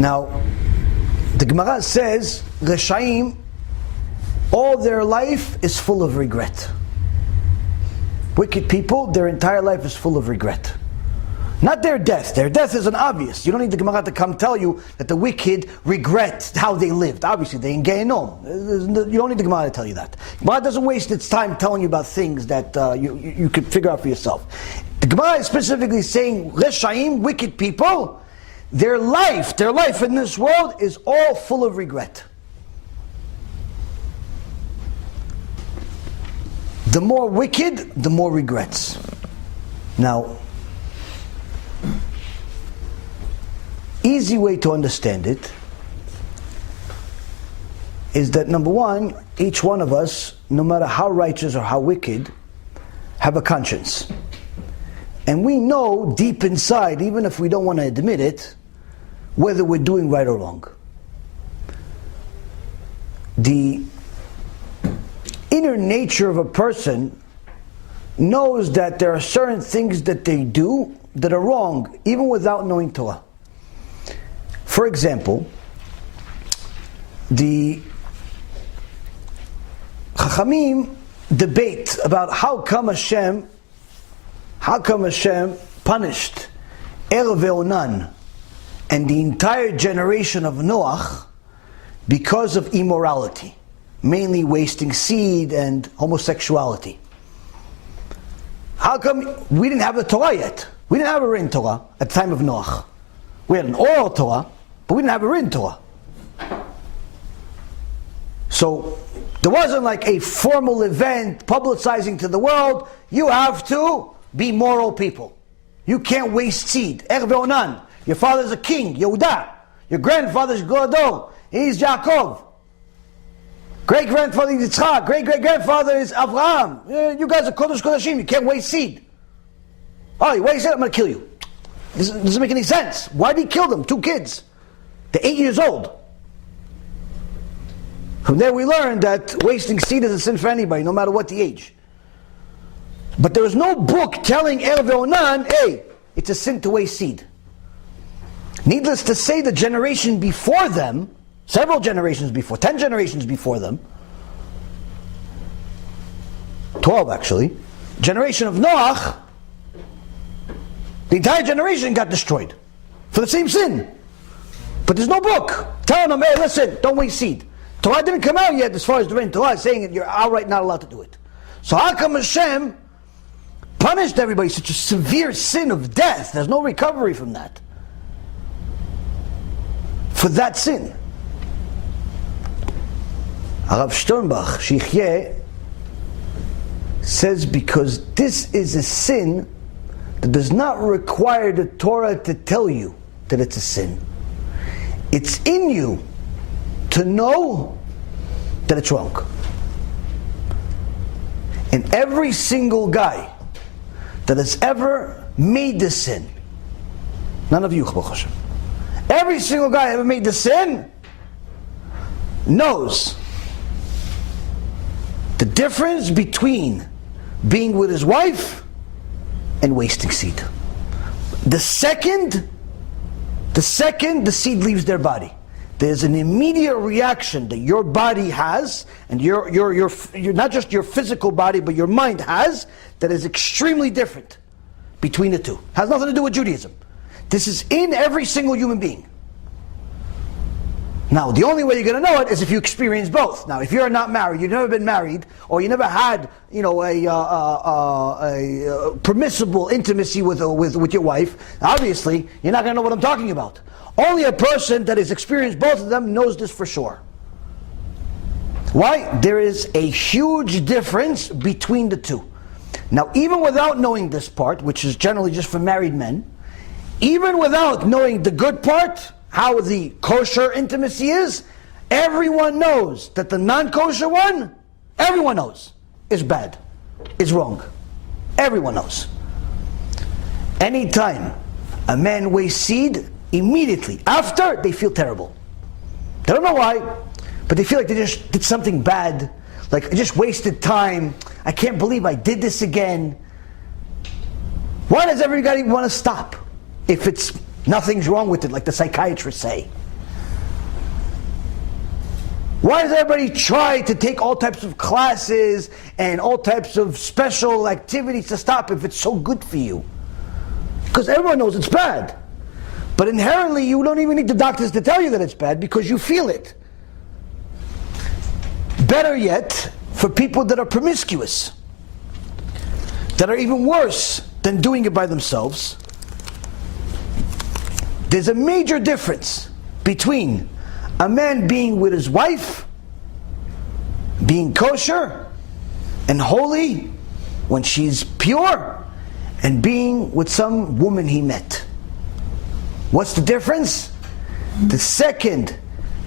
Now, the Gemara says, Reshaim, all their life is full of regret. Wicked people, their entire life is full of regret. Not their death. Their death isn't obvious. You don't need the Gemara to come tell you that the wicked regret how they lived. Obviously, they in Gehinnom. You don't need the Gemara to tell you that. Gemara doesn't waste its time telling you about things that you could figure out for yourself. The Gemara is specifically saying, Reshaim, wicked people, their life in this world is all full of regret. The more wicked, the more regrets. Now, easy way to understand it is that, number one, each one of us, no matter how righteous or how wicked, have a conscience. And we know deep inside, even if we don't want to admit it, whether we're doing right or wrong. The inner nature of a person knows that there are certain things that they do that are wrong, even without knowing Torah. For example, the Chachamim debate about how come Hashem punished Er ve'Onan and the entire generation of Noach because of immorality, mainly wasting seed and homosexuality. How come we didn't have the Torah yet? We didn't have a written Torah at the time of Noach. We had an oral Torah, but we didn't have a written Torah. So there wasn't like a formal event publicizing to the world, you have to be moral people. You can't waste seed. Er ve'Onan. Your father's a king, Yehuda. Your grandfather's Godol. He's Yaakov. Great-grandfather is Yitzchak. Great-great-grandfather is Avraham. You guys are Kodesh Kodashim. You can't waste seed. Oh, you waste it, I'm going to kill you. This doesn't make any sense. Why did he kill them? 2 kids. They're 8 years old. From there we learned that wasting seed is a sin for anybody, no matter what the age. But there was no book telling Er ve'Onan, hey, it's a sin to waste seed. Needless to say, the generation before them, several generations before, 10 generations before them, 12 actually, generation of Noach, the entire generation got destroyed for the same sin. But there's no book telling them, hey, listen, don't waste seed. Torah didn't come out yet as far as the written Torah saying that you're outright not allowed to do it. So how come Hashem punished everybody such a severe sin of death? There's no recovery from that. For that sin. Arav Sternbach, Shichyeh, says because this is a sin that does not require the Torah to tell you that it's a sin. It's in you to know that it's wrong. And every single guy that has ever made this sin, none of you, Hashem, every single guy ever made the sin knows the difference between being with his wife and wasting seed. The second the seed leaves their body, there's an immediate reaction that your body has, and your not just your physical body, but your mind has, that is extremely different between the two. Has nothing to do with Judaism. This is in every single human being. Now, the only way you're going to know it is if you experience both. Now, if you're not married, you've never been married, or you never had, a permissible intimacy with your wife, obviously, you're not going to know what I'm talking about. Only a person that has experienced both of them knows this for sure. Why? There is a huge difference between the two. Now, even without knowing this part, which is generally just for married men, even without knowing the good part, how the kosher intimacy is, everyone knows that the non-kosher one, everyone knows, is bad, is wrong. Everyone knows. Anytime a man wastes seed, immediately after, they feel terrible. They don't know why, but they feel like they just did something bad, like I just wasted time, I can't believe I did this again. Why does everybody want to stop if it's nothing's wrong with it, like the psychiatrists say? Why does everybody try to take all types of classes and all types of special activities to stop if it's so good for you? Because everyone knows it's bad. But inherently, you don't even need the doctors to tell you that it's bad because you feel it. Better yet, for people that are promiscuous, that are even worse than doing it by themselves, there's a major difference between a man being with his wife, being kosher and holy when she's pure, and being with some woman he met. What's the difference? The second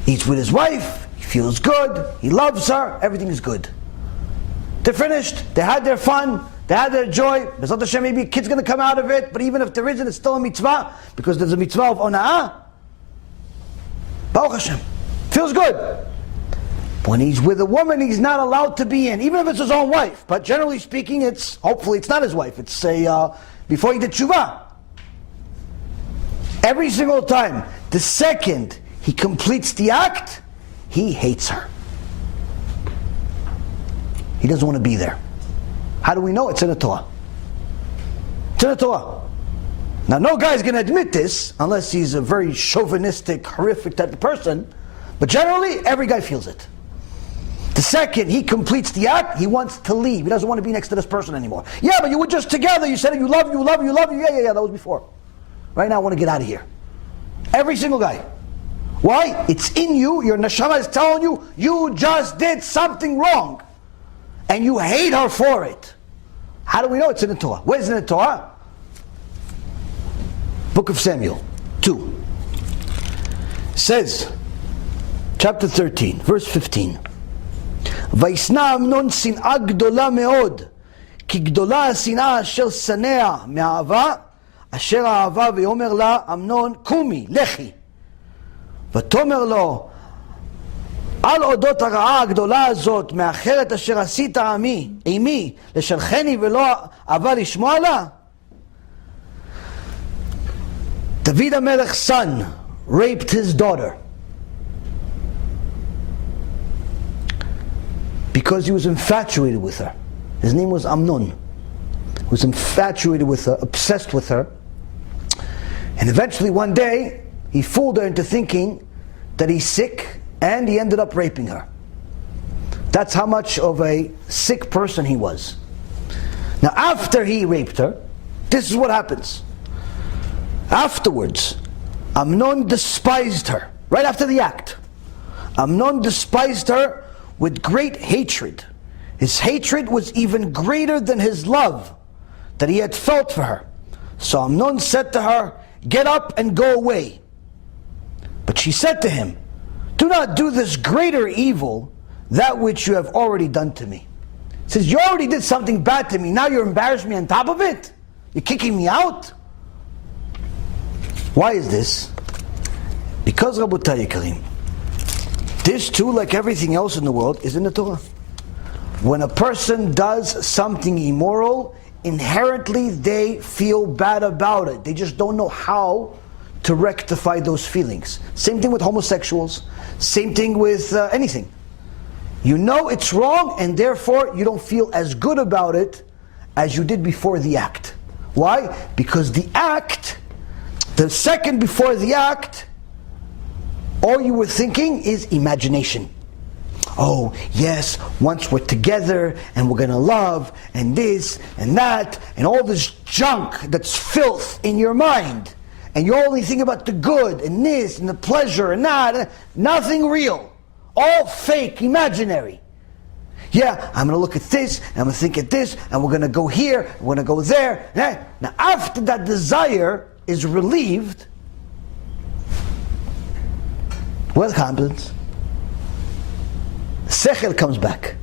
he's with his wife, he feels good, he loves her, everything is good. They're finished, they had their fun, they had their joy. B'ezrat Hashem, maybe a kid's going to come out of it, but even if there isn't, it's still a mitzvah, because there's a mitzvah of ona'ah. Baruch Hashem. Feels good. When he's with a woman he's not allowed to be in, even if it's his own wife. But generally speaking, hopefully it's not his wife. It's before he did TeShuva. Every single time, the second he completes the act, he hates her. He doesn't want to be there. How do we know? It's in the Torah. It's in the Torah. Now, no guy's going to admit this unless he's a very chauvinistic, horrific type of person. But generally, every guy feels it. The second he completes the act, he wants to leave. He doesn't want to be next to this person anymore. Yeah, but you were just together. You said you love you. Yeah, that was before. Right now, I want to get out of here. Every single guy. Why? It's in you. Your neshama is telling you, you just did something wrong. And you hate her for it. How do we know it's in the Torah? Where's it in the Torah? Book of Samuel 2. Says, chapter 13, verse 15. וישנא אמנון שנאה גדולה מאוד, כי גדולה השנאה אשר שנאה מאהבה, אשר אהבה ויאמר לה אמנון קומי, לכי. ותאמר לו, על אודות הרעה הגדולה הזאת, מאחרת אשר עשית עמי, לשלחני ולא אהבה לשמוע לה? David HaMelech's son raped his daughter because he was infatuated with her. His name was Amnon. He was infatuated with her, obsessed with her. And eventually one day, he fooled her into thinking that he's sick, and he ended up raping her. That's how much of a sick person he was. Now after he raped her, this is what happens. Afterwards, Amnon despised her. Right after the act, Amnon despised her with great hatred. His hatred was even greater than his love that he had felt for her. So Amnon said to her, "Get up and go away." But she said to him, "Do not do this greater evil, that which you have already done to me." Says, you already did something bad to me, now you're embarrassing me on top of it? You're kicking me out? Why is this? Because, Rabotai Yekarim, this too, like everything else in the world, is in the Torah. When a person does something immoral, inherently they feel bad about it. They just don't know how to rectify those feelings. Same thing with homosexuals. Same thing with anything. You know it's wrong, and therefore you don't feel as good about it as you did before the act. Why? Because the act, the second before the act, all you were thinking is imagination. Oh, yes, once we're together and we're going to love and this and that and all this junk that's filth in your mind. And you're only thinking about the good and this and the pleasure and that. Nothing real. All fake, imaginary. Yeah, I'm going to look at this, and I'm going to think at this, and we're going to go here, we're going to go there. Now, after that desire is relieved, what happens? Sechel comes back.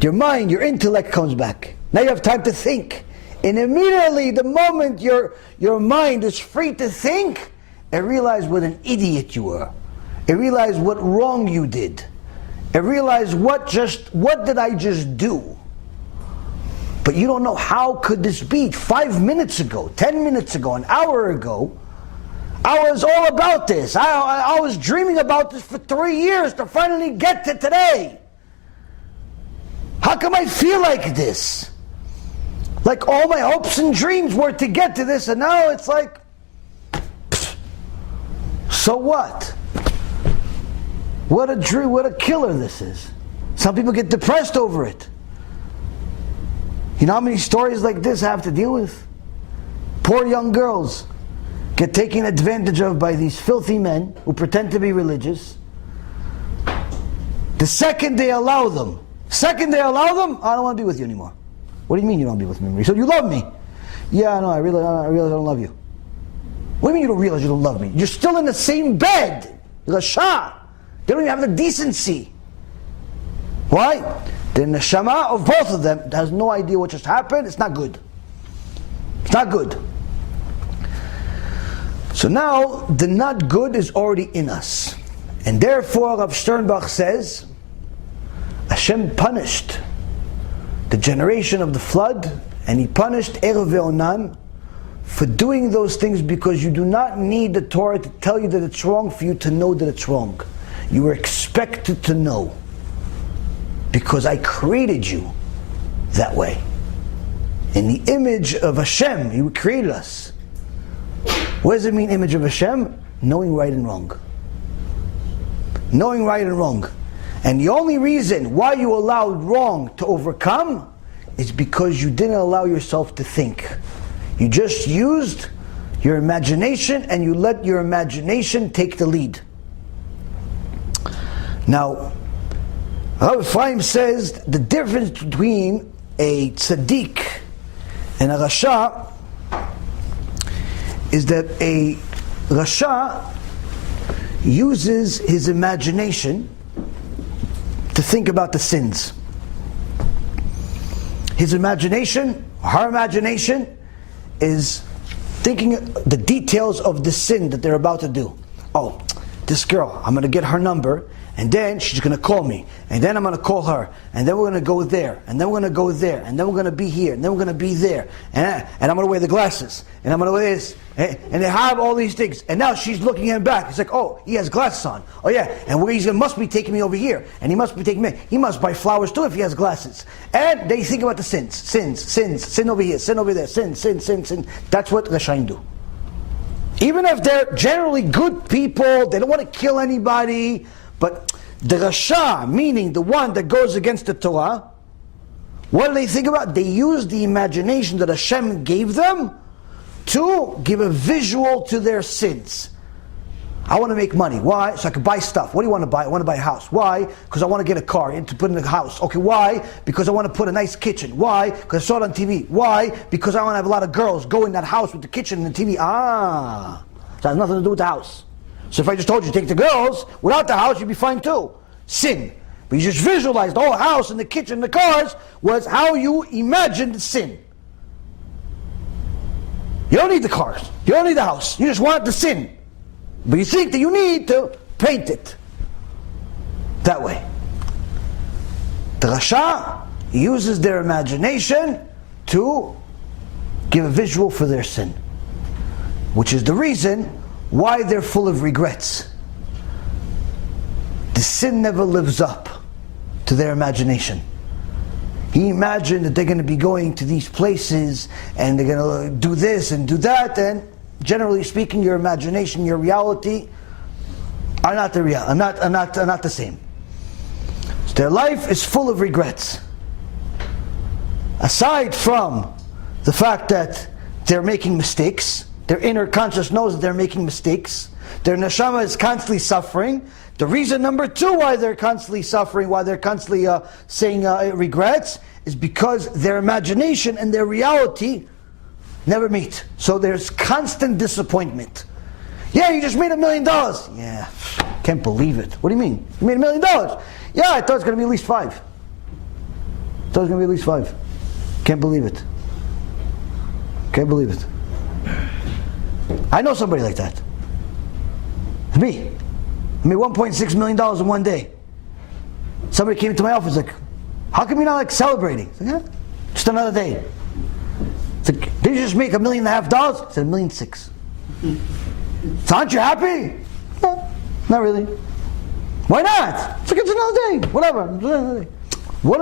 Your mind, your intellect comes back. Now you have time to think. And immediately, the moment your mind is free to think, it realizes what an idiot you were. It realized what wrong you did. It realized what did I just do? But you don't know how could this be. 5 minutes ago, 10 minutes ago, an hour ago, I was all about this. I was dreaming about this for 3 years to finally get to today. How come I feel like this? Like all my hopes and dreams were to get to this, and now it's like, so what? What a dream, what a killer this is. Some people get depressed over it. You know how many stories like this I have to deal with? Poor young girls get taken advantage of by these filthy men who pretend to be religious. The second they allow them, I don't want to be with you anymore. What do you mean you don't want to be with me? So you love me? Yeah, no, I realize I don't love you. What do you mean you don't realize you don't love me? You're still in the same bed. Rasha. They don't even have the decency. Why? The neshama of both of them has no idea what just happened. It's not good. It's not good. So now, the not good is already in us. And therefore, Rav Sternbach says, Hashem punished the generation of the flood, and He punished Erev Ve'onan for doing those things because you do not need the Torah to tell you that it's wrong for you to know that it's wrong. You were expected to know. Because I created you that way. In the image of Hashem, He created us. What does it mean, image of Hashem? Knowing right and wrong. Knowing right and wrong. And the only reason why you allowed wrong to overcome is because you didn't allow yourself to think. You just used your imagination and you let your imagination take the lead. Now, Rabbi Ephraim says the difference between a tzaddik and a rasha is that a rasha uses his imagination to think about the sins. His imagination, her imagination, is thinking the details of the sin that they're about to do. Oh, this girl, I'm going to get her number, and then she's going to call me, and then I'm going to call her, and then we're going to go there, and then we're going to go there, and then we're going to be here, and then we're going to be there, and I'm going to wear the glasses, and I'm going to wear this, and they have all these things, and now she's looking at him back. It's like, oh, he has glasses on. Oh yeah, and must be taking me over here, and he must be taking me. He must buy flowers too if he has glasses. And they think about the sins, sin over here, sin over there, sin. That's what Rashaim do. Even if they're generally good people, they don't want to kill anybody. But the Rasha, meaning the one that goes against the Torah, what do they think about? They use the imagination that Hashem gave them to give a visual to their sins. I want to make money. Why? So I can buy stuff. What do you want to buy? I want to buy a house. Why? Because I want to get a car and to put in the house. Okay, why? Because I want to put a nice kitchen. Why? Because I saw it on TV. Why? Because I want to have a lot of girls go in that house with the kitchen and the TV. So it has nothing to do with the house. So if I just told you to take the girls, without the house you'd be fine too. Sin. But you just visualized the whole house and the kitchen and the cars was how you imagined sin. You don't need the cars. You don't need the house. You just want the sin. But you think that you need to paint it. That way. The Rasha uses their imagination to give a visual for their sin. Which is the reason why they're full of regrets. The sin never lives up to their imagination. He imagined that they're going to be going to these places and they're going to do this and do that, and generally speaking, your imagination, your reality are not the same. So their life is full of regrets. Aside from the fact that they're making mistakes, their inner conscious knows that they're making mistakes, their neshama is constantly suffering. The reason number two why they're constantly suffering, why they're constantly saying regrets, is because their imagination and their reality never meet. So there's constant disappointment. Yeah, you just made $1 million. Yeah, can't believe it. What do you mean? You made $1 million? Yeah, I thought it was going to be at least 5. Thought it was going to be at least 5. Can't believe it. Can't believe it. I know somebody like that. It's me. I made $1.6 million in one day. Somebody came into my office like, how come you're not like celebrating? I said, yeah, just another day. It's like, did you just make $1.5 million? I said $1.6 million. So aren't you happy? No, not really. Why not? It's like it's another day. Whatever.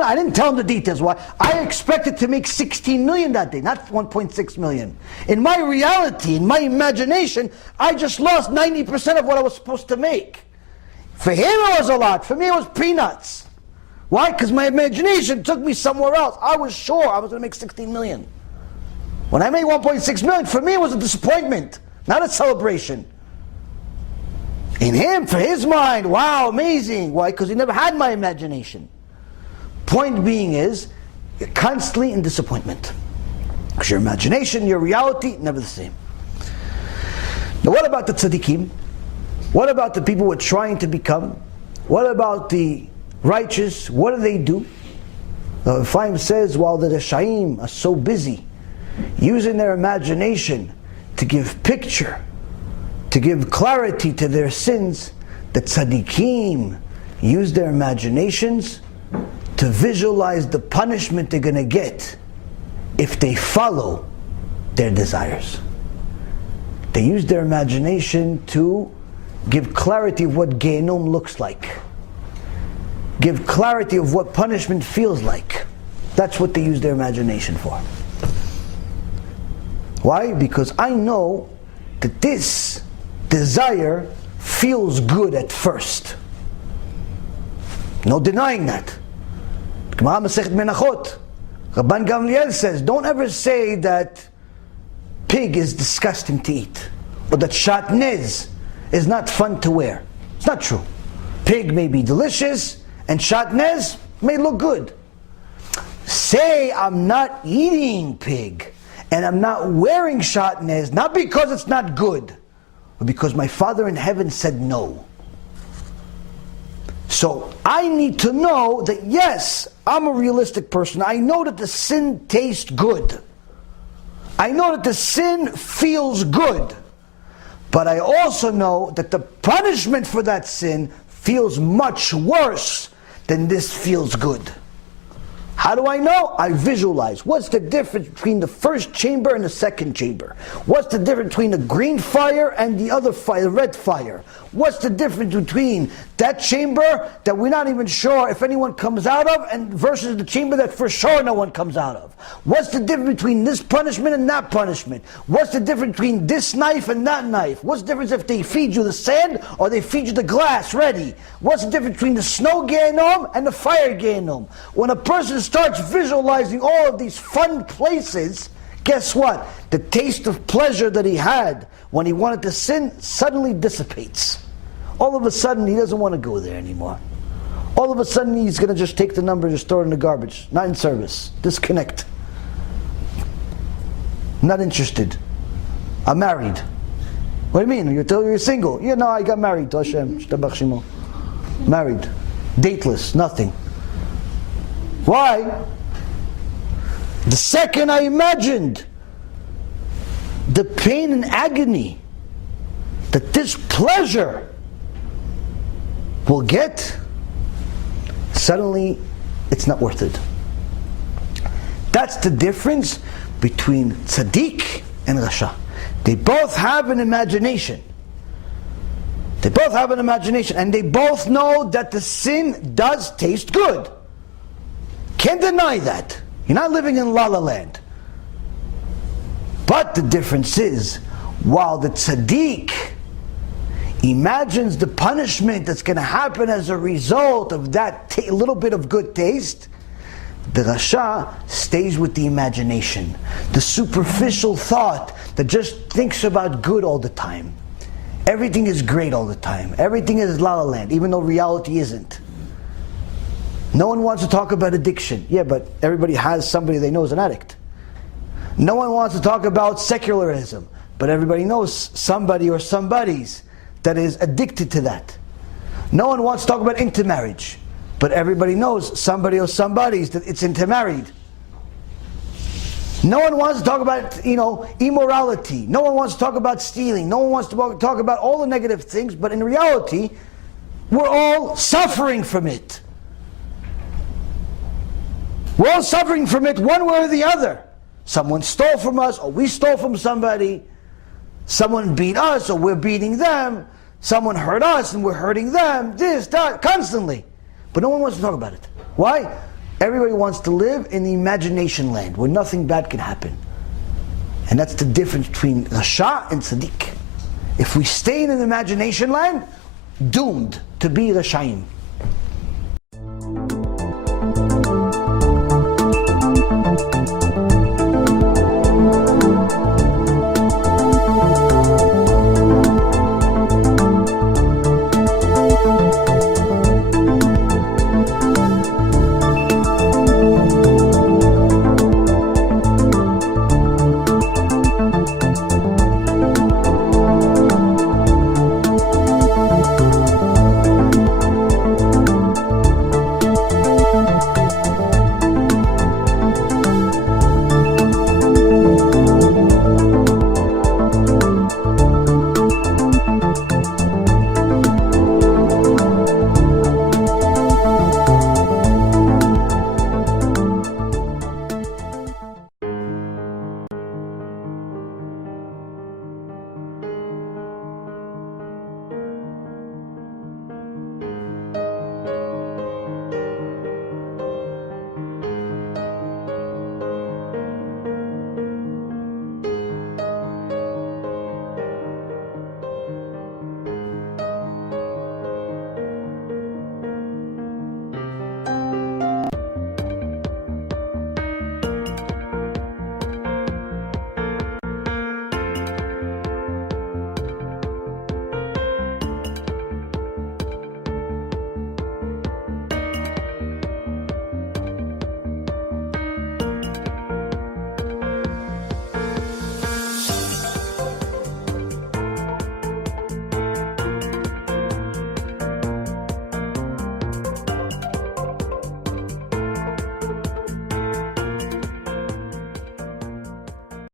I didn't tell him the details. Why? I expected to make 16 million that day, not 1.6 million. In my reality, in my imagination, I just lost 90% of what I was supposed to make. For him it was a lot. For me it was peanuts. Why? Because my imagination took me somewhere else. I was sure I was going to make 16 million. When I made 1.6 million, for me it was a disappointment, not a celebration. In him, for his mind, wow, amazing. Why? Because he never had my imagination. Point being is, you're constantly in disappointment. Because your imagination, your reality, never the same. Now what about the tzaddikim? What about the people we're trying to become? What about the righteous? What do? Chaim says, while the Reshaim are so busy using their imagination to give picture, to give clarity to their sins, the tzaddikim use their imaginations to visualize the punishment they're going to get if they follow their desires. They use their imagination to give clarity of what Gehenom looks like. Give clarity of what punishment feels like. That's what they use their imagination for. Why? Because I know that this desire feels good at first. No denying that. Gemara Masechet Menachot, Rabban Gamliel says, don't ever say that pig is disgusting to eat, or that shatnez is not fun to wear. It's not true. Pig may be delicious, and shatnez may look good. Say I'm not eating pig, and I'm not wearing shatnez, not because it's not good, but because my Father in heaven said no. So I need to know that yes, I'm a realistic person. I know that the sin tastes good. I know that the sin feels good. But I also know that the punishment for that sin feels much worse than this feels good. How do I know? I visualize. What's the difference between the first chamber and the second chamber? What's the difference between the green fire and the other fire, the red fire? What's the difference between that chamber that we're not even sure if anyone comes out of, and versus the chamber that for sure no one comes out of? What's the difference between this punishment and that punishment? What's the difference between this knife and that knife? What's the difference if they feed you the sand or they feed you the glass ready? What's the difference between the snow Gehenom and the fire Gehenom? When a person starts visualizing all of these fun places, guess what? The taste of pleasure that he had when he wanted to sin suddenly dissipates. All of a sudden he doesn't want to go there anymore. All of a sudden he's going to just take the number and just throw it in the garbage. Not in service. Disconnect. Not interested. I'm married. What do you mean? You're single? Yeah, no, I got married to Hashem. Shtabach Shemo. Married. Dateless. Nothing. Why? The second I imagined the pain and agony that this pleasure will get, suddenly it's not worth it. That's the difference between tzaddik and rasha. They both have an imagination. They both have an imagination, and they both know that the sin does taste good. Can't deny that. You're not living in La La Land. But the difference is, while the tzaddik imagines the punishment that's going to happen as a result of that little bit of good taste, the rasha stays with the imagination, the superficial thought that just thinks about good all the time. Everything is great all the time. Everything is La La Land, even though reality isn't. No one wants to talk about addiction. Yeah, but everybody has somebody they know is an addict. No one wants to talk about secularism, but everybody knows somebody or somebodies that is addicted to that. No one wants to talk about intermarriage, but everybody knows somebody or somebody's that it's intermarried. No one wants to talk about, immorality. No one wants to talk about stealing. No one wants to talk about all the negative things, but in reality, we're all suffering from it. We're all suffering from it one way or the other. Someone stole from us, or we stole from somebody. someone beat us or we're beating them, someone hurt us and we're hurting them, this, that, constantly. But no one wants to talk about it. Why? Everybody wants to live in the imagination land where nothing bad can happen. And that's the difference between Rasha and Tzaddik. If we stay in an imagination land, doomed to be Rashaim.